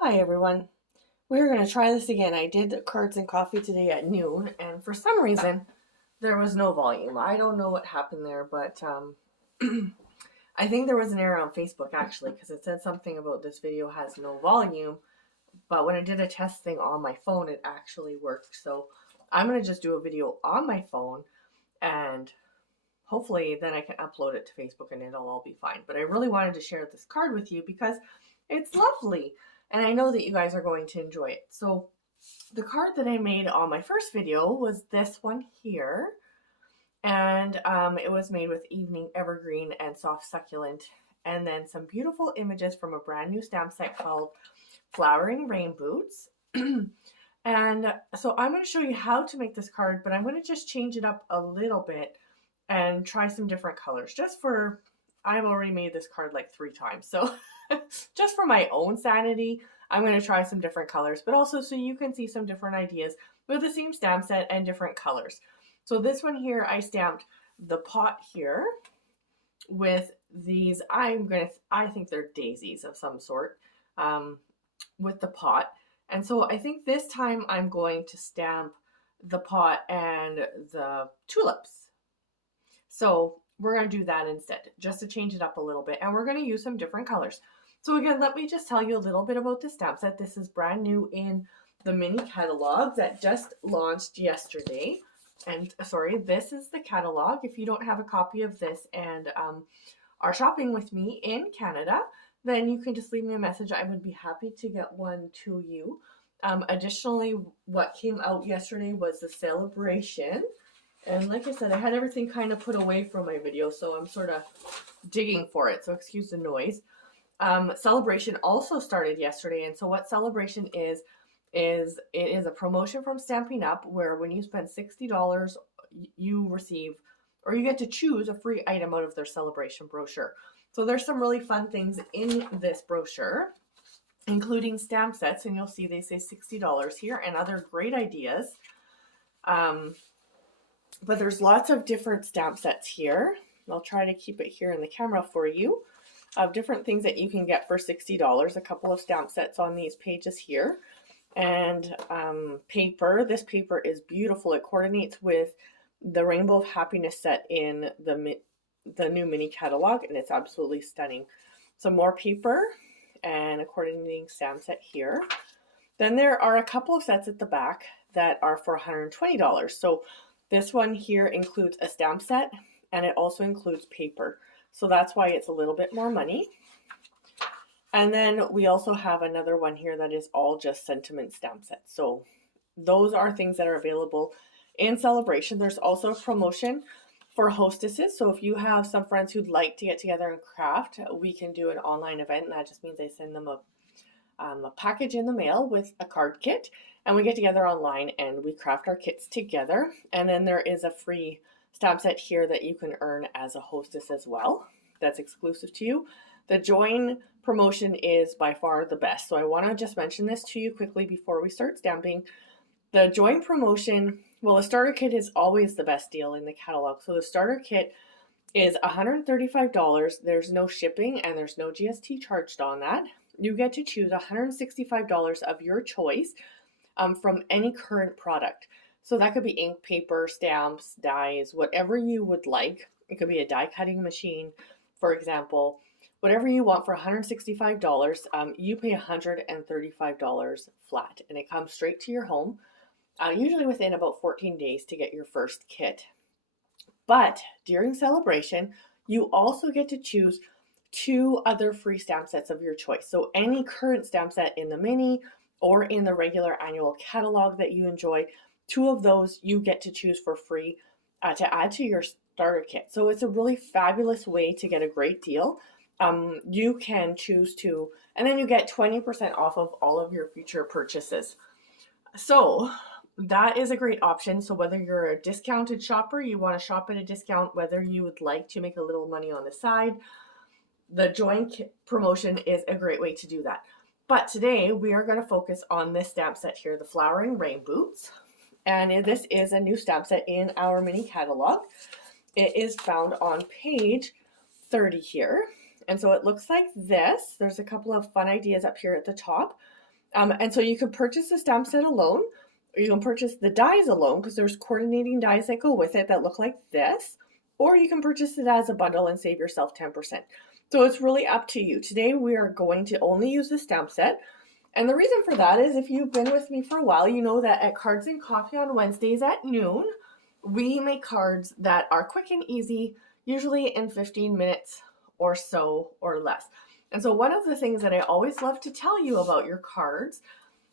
Hi everyone. We're going to try this again. I did cards and coffee today at noon, and for some reason there was no volume. I don't know what happened there, but I think there was an error on Facebook actually because it said something about this video has no volume, but when I did a test thing on my phone, it actually worked. So I'm going to just do a video on my phone and hopefully then I can upload it to Facebook and it'll all be fine. But I really wanted to share this card with you because it's lovely and I know that you guys are going to enjoy it. So the card that I made on my first video was this one here, and it was made with evening evergreen and soft succulent, and then some beautiful images from a brand new stamp set called Flowering Rain Boots. And so I'm going to show you how to make this card, but I'm going to just change it up a little bit and try some different colors just for, I've already made this card like 3 times. So just for my own sanity, I'm going to try some different colors, but also so you can see some different ideas with the same stamp set and different colors. So this one here, I stamped the pot here with these, I think they're daisies of some sort, with the pot. And so I think this time I'm going to stamp the pot and the tulips. So we're going to do that instead, just to change it up a little bit. And we're going to use some different colors. So again, let me just tell you a little bit about the stamp set. This is brand new in the mini catalog that just launched yesterday. And sorry, this is the catalog. If you don't have a copy of this and are shopping with me in Canada, then you can just leave me a message. I would be happy to get one to you. Additionally, what came out yesterday was the celebration. And like I said, I had everything kind of put away from my video, so I'm sort of digging for it, so excuse the noise. Celebration also started yesterday, and so what Celebration is it is a promotion from Stampin' Up! Where when you spend $60, you receive, or you get to choose a free item out of their Celebration brochure. So there's some really fun things in this brochure, including stamp sets, and you'll see they say $60 here, and other great ideas. But there's lots of different stamp sets here. I'll try to keep it here in the camera for you, of different things that you can get for $60. A couple of stamp sets on these pages here. And paper. This paper is beautiful. It coordinates with the Rainbow of Happiness set in the new mini catalog, and it's absolutely stunning. Some more paper and a coordinating stamp set here. Then there are a couple of sets at the back that are for $120. So this one here includes a stamp set and it also includes paper. So that's why it's a little bit more money. And then we also have another one here that is all just sentiment stamp sets. So those are things that are available in Celebration. There's also a promotion for hostesses. So if you have some friends who'd like to get together and craft, we can do an online event. And that just means I send them a package in the mail with a card kit, and we get together online and we craft our kits together. And then there is a free stamp set here that you can earn as a hostess as well. That's exclusive to you. The join promotion is by far the best. So I want to just mention this to you quickly before we start stamping. The join promotion, well, the starter kit is always the best deal in the catalog. So the starter kit is $135. There's no shipping and there's no GST charged on that. You get to choose $165 of your choice from any current product. So that could be ink, paper, stamps, dies, whatever you would like. It could be a die cutting machine, for example. Whatever you want for $165, you pay $135 flat, and it comes straight to your home, usually within about 14 days to get your first kit. But during Celebration, you also get to choose 2 other free stamp sets of your choice. So any current stamp set in the mini or in the regular annual catalog that you enjoy, 2 of those you get to choose for free to add to your starter kit. So it's a really fabulous way to get a great deal. You can choose to, and then you get 20% off of all of your future purchases. So that is a great option. So whether you're a discounted shopper, you want to shop at a discount, whether you would like to make a little money on the side, the join promotion is a great way to do that. But today we are going to focus on this stamp set here, the Flowering Rain Boots. And this is a new stamp set in our mini catalog. It is found on page 30 here. And so it looks like this. There's a couple of fun ideas up here at the top. And so you can purchase the stamp set alone, or you can purchase the dies alone because there's coordinating dies that go with it that look like this, or you can purchase it as a bundle and save yourself 10%. So it's really up to you. Today we are going to only use the stamp set. And the reason for that is if you've been with me for a while, you know that at Cards and Coffee on Wednesdays at noon, we make cards that are quick and easy, usually in 15 minutes or so or less. And so one of the things that I always love to tell you about your cards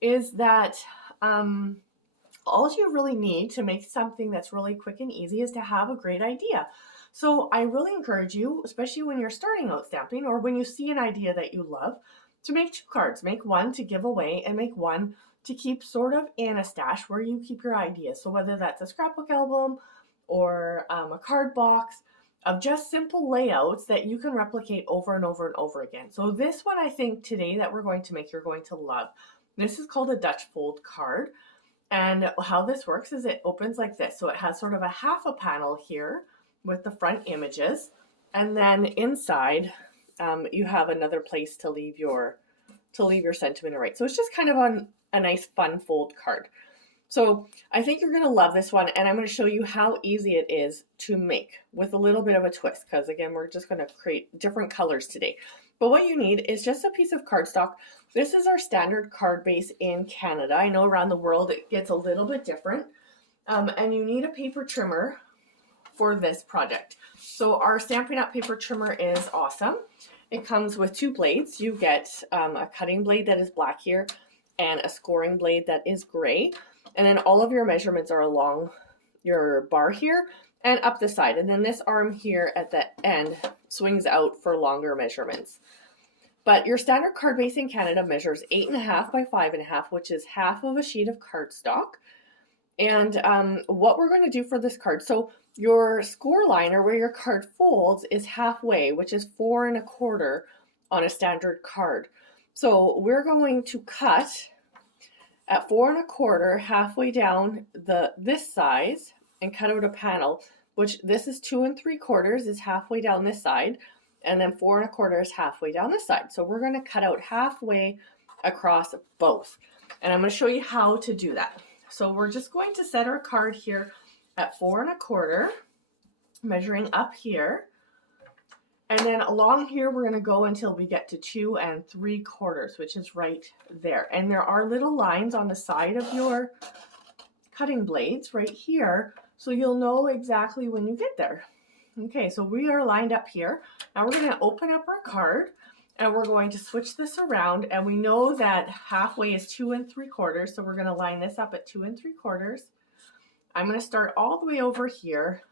is that all you really need to make something that's really quick and easy is to have a great idea. So I really encourage you, especially when you're starting out stamping or when you see an idea that you love, to make 2 cards. Make one to give away and make one to keep sort of in a stash where you keep your ideas. So whether that's a scrapbook album or a card box of just simple layouts that you can replicate over and over and over again. So this one I think today that we're going to make, you're going to love. This is called a Dutch fold card. And how this works is it opens like this. So it has sort of a half a panel here with the front images. And then inside, you have another place to leave your sentiment to write. So it's just kind of a nice fun fold card. So I think you're going to love this one, and I'm going to show you how easy it is to make with a little bit of a twist, because again, we're just going to create different colors today. But what you need is just a piece of cardstock. This is our standard card base in Canada. I know around the world it gets a little bit different. And you need a paper trimmer for this project. So our Stampin' Up! Paper trimmer is awesome. It comes with 2 blades. You get a cutting blade that is black here and a scoring blade that is gray. And then all of your measurements are along your bar here and up the side. And then this arm here at the end swings out for longer measurements. But your standard card base in Canada measures 8.5 by 5.5, which is half of a sheet of cardstock. And what we're going to do for this card, so your score line, or where your card folds, is halfway, which is 4 1/4 on a standard card. So we're going to cut at 4 1/4 halfway down this size and cut out a panel, which this is 2 3/4 is halfway down this side, and then 4 1/4 is halfway down this side. So we're going to cut out halfway across both. And I'm going to show you how to do that. So we're just going to set our card here at 4 1/4, measuring up here. And then along here, we're going to go until we get to 2 3/4, which is right there. And there are little lines on the side of your cutting blades right here, so you'll know exactly when you get there. Okay, so we are lined up here. Now we're going to open up our card, and we're going to switch this around. And we know that halfway is 2 3/4, so we're going to line this up at 2 3/4. I'm going to start all the way over here.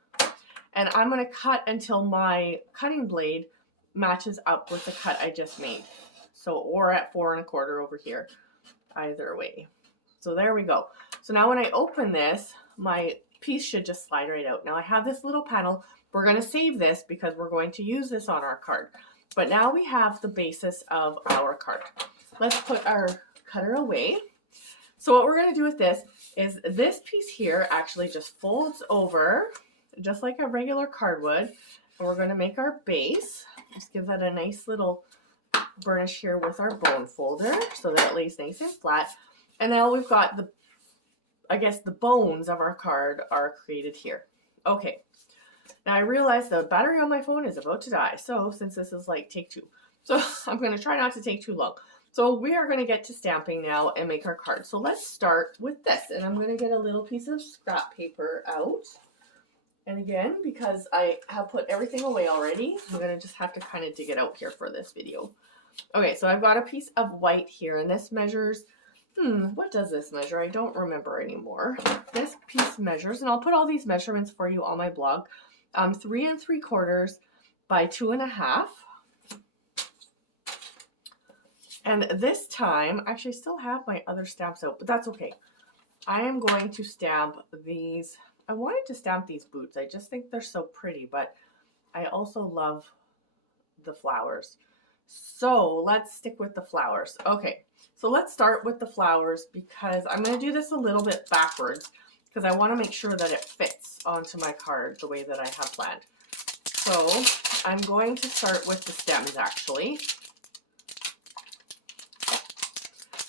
And I'm going to cut until my cutting blade matches up with the cut I just made. So, or at 4 1/4 over here, either way. So there we go. So now when I open this, my piece should just slide right out. Now I have this little panel. We're going to save this because we're going to use this on our card. But now we have the basis of our card. Let's put our cutter away. So what we're going to do with this is this piece here actually just folds over just like a regular card would, and we're going to make our base. Just give that a nice little burnish here with our bone folder so that it lays nice and flat. And now we've got the bones of our card are created here. Okay, now I realize the battery on my phone is about to die, so since this is like take 2, so I'm going to try not to take too long. So we are going to get to stamping now and make our card. So let's start with this, and I'm going to get a little piece of scrap paper out. And again, because I have put everything away already, I'm going to just have to kind of dig it out here for this video. Okay, so I've got a piece of white here, and this measures, what does this measure? I don't remember anymore. This piece measures, and I'll put all these measurements for you on my blog, 3 3/4 by 2 1/2. And this time, actually I still have my other stamps out, but that's okay. I am going to stamp these. I wanted to stamp these boots. I just think they're so pretty, but I also love the flowers. So let's stick with the flowers. Okay, so let's start with the flowers because I'm going to do this a little bit backwards because I want to make sure that it fits onto my card the way that I have planned. So I'm going to start with the stems actually.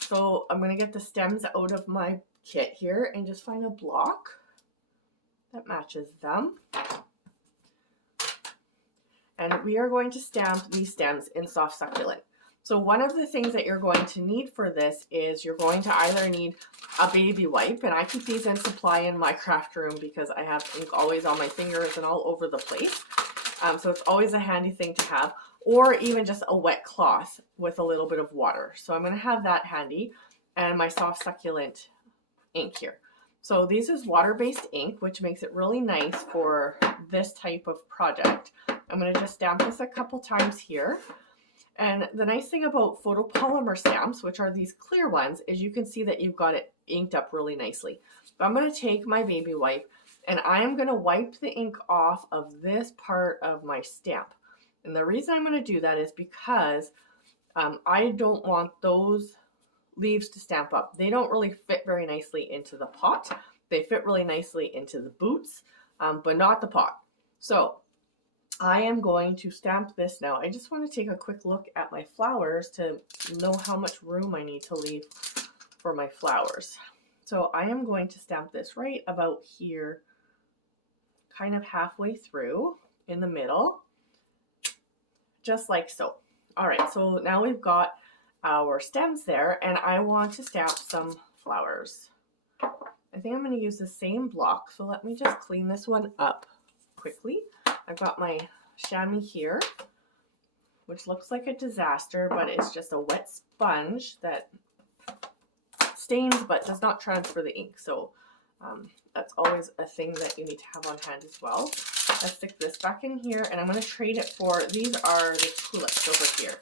So I'm going to get the stems out of my kit here and just find a block that matches them. And we are going to stamp these stems in soft succulent. So one of the things that you're going to need for this is you're going to either need a baby wipe, and I keep these in supply in my craft room because I have ink always on my fingers and all over the place. So it's always a handy thing to have, or even just a wet cloth with a little bit of water. So I'm going to have that handy, and my soft succulent ink here. So this is water-based ink, which makes it really nice for this type of project. I'm going to just stamp this a couple times here. And the nice thing about photopolymer stamps, which are these clear ones, is you can see that you've got it inked up really nicely. But I'm going to take my baby wipe and I am going to wipe the ink off of this part of my stamp. And the reason I'm going to do that is because I don't want those leaves to stamp up. They don't really fit very nicely into the pot. They fit really nicely into the boots, but not the pot. So I am going to stamp this now. I just want to take a quick look at my flowers to know how much room I need to leave for my flowers. So I am going to stamp this right about here, kind of halfway through in the middle, just like so. All right, so now we've got our stems there, and I want to stamp some flowers. I think I'm going to use the same block, so let me just clean this one up quickly. I've got my chamois here, which looks like a disaster, but it's just a wet sponge that stains but does not transfer the ink. So that's always a thing that you need to have on hand as well. Let's stick this back in here, and I'm going to trade it for, these are the tulips over here.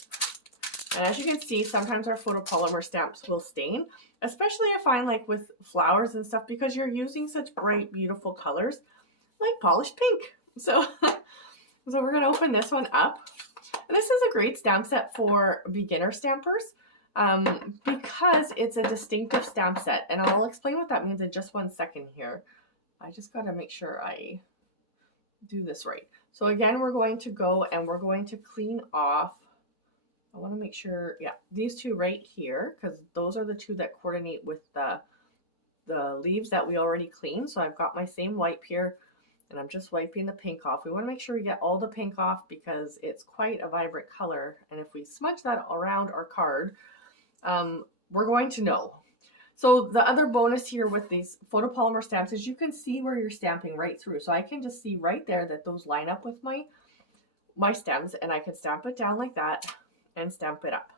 And as you can see, sometimes our photopolymer stamps will stain, especially I find like with flowers and stuff, because you're using such bright, beautiful colors like polished pink. So we're going to open this one up. And this is a great stamp set for beginner stampers because it's a distinctive stamp set. And I'll explain what that means in just 1 second here. I just got to make sure I do this right. So again, we're going to go and we're going to clean off. I want to make sure, yeah, these two right here, because those are the two that coordinate with the leaves that we already cleaned. So I've got my same wipe here, and I'm just wiping the pink off. We want to make sure we get all the pink off because it's quite a vibrant color. And if we smudge that around our card, we're going to know. So the other bonus here with these photopolymer stamps is you can see where you're stamping right through. So I can just see right there that those line up with my stems, and I can stamp it down like that and stamp it up.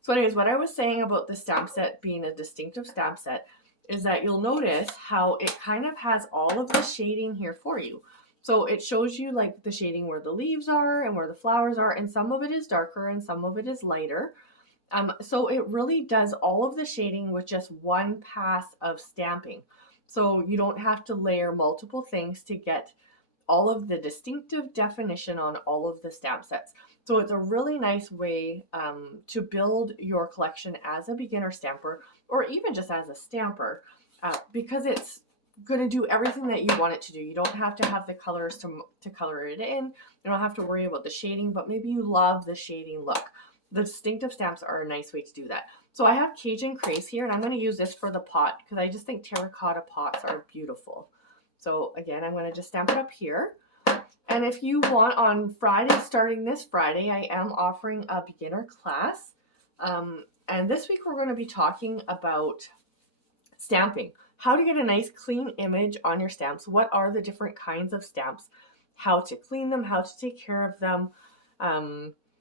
So anyways, what I was saying about the stamp set being a distinctive stamp set is that you'll notice how it kind of has all of the shading here for you. So it shows you like the shading where the leaves are and where the flowers are, and some of it is darker and some of it is lighter. So it really does all of the shading with just one pass of stamping. So you don't have to layer multiple things to get all of the distinctive definition on all of the stamp sets. So it's a really nice way to build your collection as a beginner stamper, or even just as a stamper, because it's going to do everything that you want it to do. You don't have to have the colors to color it in. You don't have to worry about the shading, but maybe you love the shading look. The distinctive stamps are a nice way to do that. So I have Cajun Craze here, and I'm going to use this for the pot because I just think terracotta pots are beautiful. So again, I'm going to just stamp it up here. And if you want, on Friday, starting this Friday, I am offering a beginner class. And this week we're going to be talking about stamping. How to get a nice clean image on your stamps. What are the different kinds of stamps? How to clean them, how to take care of them,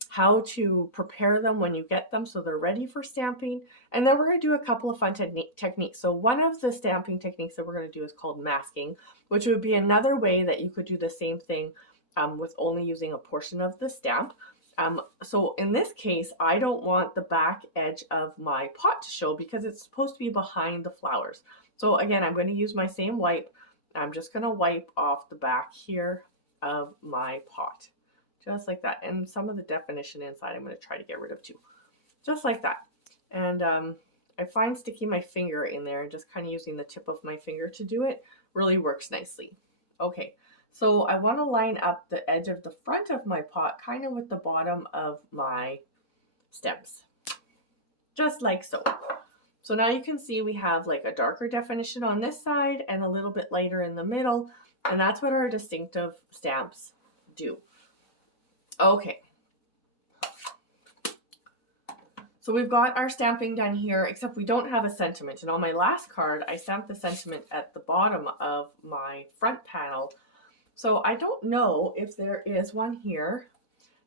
how to prepare them when you get them so they're ready for stamping. And then we're going to do a couple of fun techniques. So one of the stamping techniques that we're going to do is called masking, which would be another way that you could do the same thing with only using a portion of the stamp. So in this case, I don't want the back edge of my pot to show because it's supposed to be behind the flowers. So again, I'm going to use my same wipe. I'm just going to wipe off the back here of my pot. Just like that. And some of the definition inside I'm going to try to get rid of too. Just like that. And I find sticking my finger in there and just kind of using the tip of my finger to do it really works nicely. Okay, so I want to line up the edge of the front of my pot kind of with the bottom of my stems. Just like so. So now you can see we have like a darker definition on this side and a little bit lighter in the middle. And that's what our distinctive stamps do. Okay. So we've got our stamping done here, except we don't have a sentiment. And on my last card, I stamped the sentiment at the bottom of my front panel. So I don't know if there is one here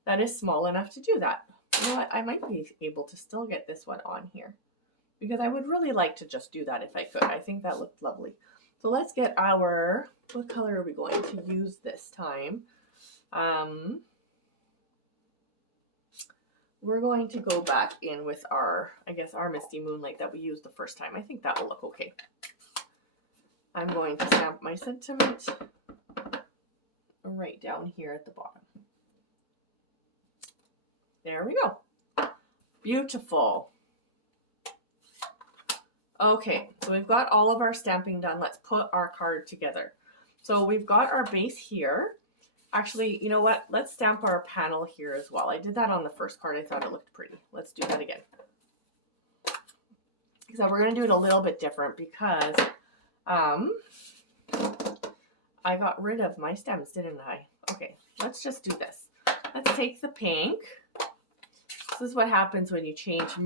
that is small enough to do that. You know what? I might be able to still get this one on here, because I would really like to just do that if I could. I think that looked lovely. So let's get our, what color are we going to use this time? We're going to go back in with our, I guess, our Misty Moonlight that we used the first time. I think that will look okay. I'm going to stamp my sentiment right down here at the bottom. There we go. Beautiful. Okay, so we've got all of our stamping done. Let's put our card together. So we've got our base here. Actually, you know what? Let's stamp our panel here as well. I did that on the first card. I thought it looked pretty. Let's do that again. So we're going to do it a little bit different because I got rid of my stems, didn't I? Okay, let's just do this. Let's take the pink. This is what happens when you change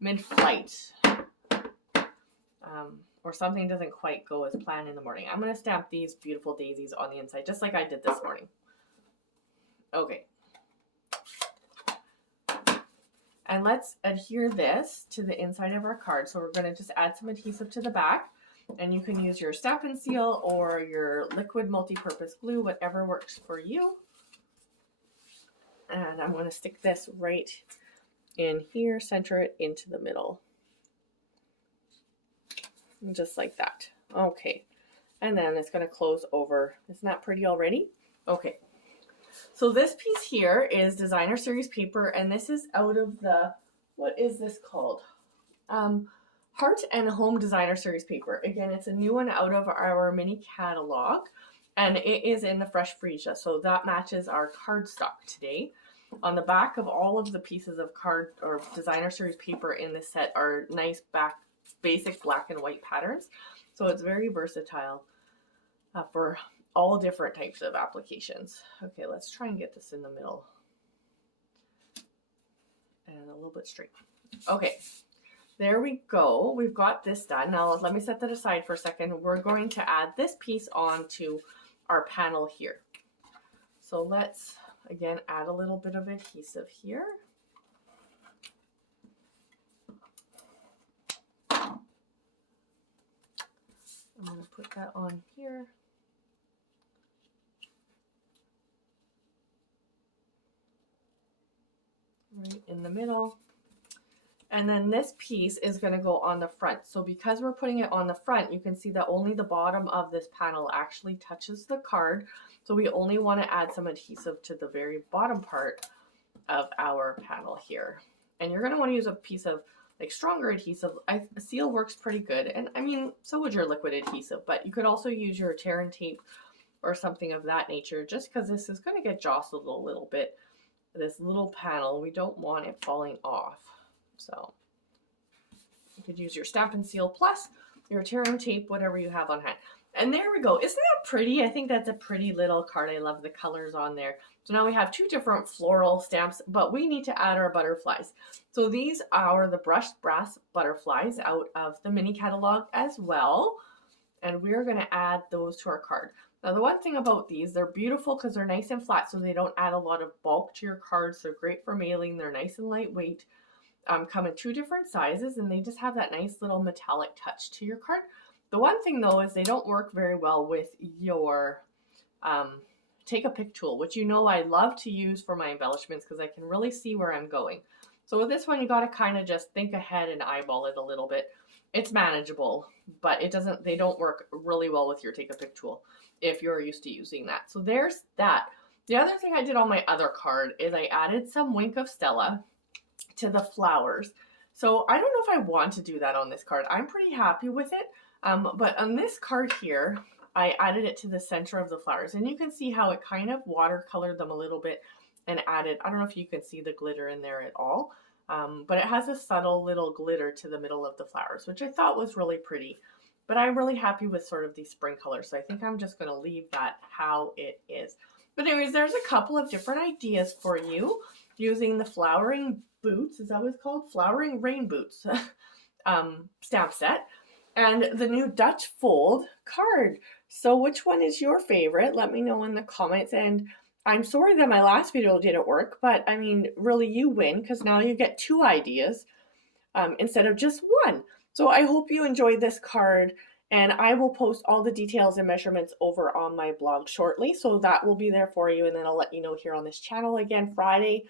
mid-flight. Or something doesn't quite go as planned in the morning. I'm going to stamp these beautiful daisies on the inside, just like I did this morning. Okay. And let's adhere this to the inside of our card. So we're going to just add some adhesive to the back. And you can use your Stampin' Seal or your liquid multi-purpose glue, whatever works for you. And I'm going to stick this right in here, center it into the middle. Just like that. Okay. And then it's going to close over. Isn't that pretty already? Okay. So this piece here is Designer Series paper, and this is out of the, what is this called? Heart and Home Designer Series paper. Again, it's a new one out of our mini catalog, and it is in the Fresh Freesia. So that matches our cardstock today. On the back of all of the pieces of card or Designer Series paper in this set are nice basic black and white patterns. So it's very versatile for all different types of applications. Okay, let's try and get this in the middle. And a little bit straight. Okay, there we go. We've got this done. Now let me set that aside for a second. We're going to add this piece onto our panel here. So let's, again, add a little bit of adhesive here. I'm going to put that on here. Right in the middle. And then this piece is going to go on the front. So because we're putting it on the front, you can see that only the bottom of this panel actually touches the card. So we only want to add some adhesive to the very bottom part of our panel here. And you're going to want to use a piece of like stronger adhesive. A seal works pretty good, and I mean, so would your liquid adhesive, but you could also use your tear and tape or something of that nature, just because this is going to get jostled a little bit. This little panel, we don't want it falling off. So you could use your Stampin' Seal plus your tear and tape, whatever you have on hand. And there we go. Isn't that pretty? I think that's a pretty little card. I love the colors on there. So now we have two different floral stamps, but we need to add our butterflies. So these are the brushed brass butterflies out of the mini catalog as well. And we're going to add those to our card. Now the one thing about these, they're beautiful because they're nice and flat, so they don't add a lot of bulk to your cards. They're great for mailing. They're nice and lightweight. Come in two different sizes, and they just have that nice little metallic touch to your card. The one thing though is they don't work very well with your take a pick tool, which you know I love to use for my embellishments because I can really see where I'm going. So with this one, you got to kind of just think ahead and eyeball it a little bit. It's manageable, but they don't work really well with your take a pick tool if you're used to using that. So there's that. The other thing I did on my other card is I added some Wink of Stella to the flowers. So I don't know if I want to do that on this card. I'm pretty happy with it. But on this card here, I added it to the center of the flowers, and you can see how it kind of watercolored them a little bit and added, I don't know if you can see the glitter in there at all, But it has a subtle little glitter to the middle of the flowers, which I thought was really pretty. But I'm really happy with sort of these spring colors, so I think I'm just going to leave that how it is. But anyways, there's a couple of different ideas for you using the flowering boots. Is that what it's called? Flowering rain boots stamp set. And the new Dutch fold card. So which one is your favorite? Let me know in the comments. And I'm sorry that my last video didn't work, but I mean, really you win because now you get 2 ideas instead of just 1. So I hope you enjoyed this card, and I will post all the details and measurements over on my blog shortly. So that will be there for you, and then I'll let you know here on this channel again Friday.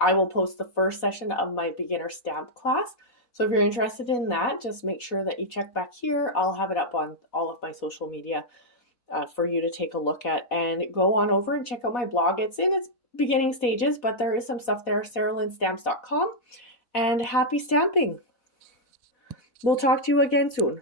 I will post the first session of my beginner stamp class. So if you're interested in that, just make sure that you check back here. I'll have it up on all of my social media for you to take a look at, and go on over and check out my blog. It's in its beginning stages, but there is some stuff there, sarahlynstamps.com, and happy stamping. We'll talk to you again soon.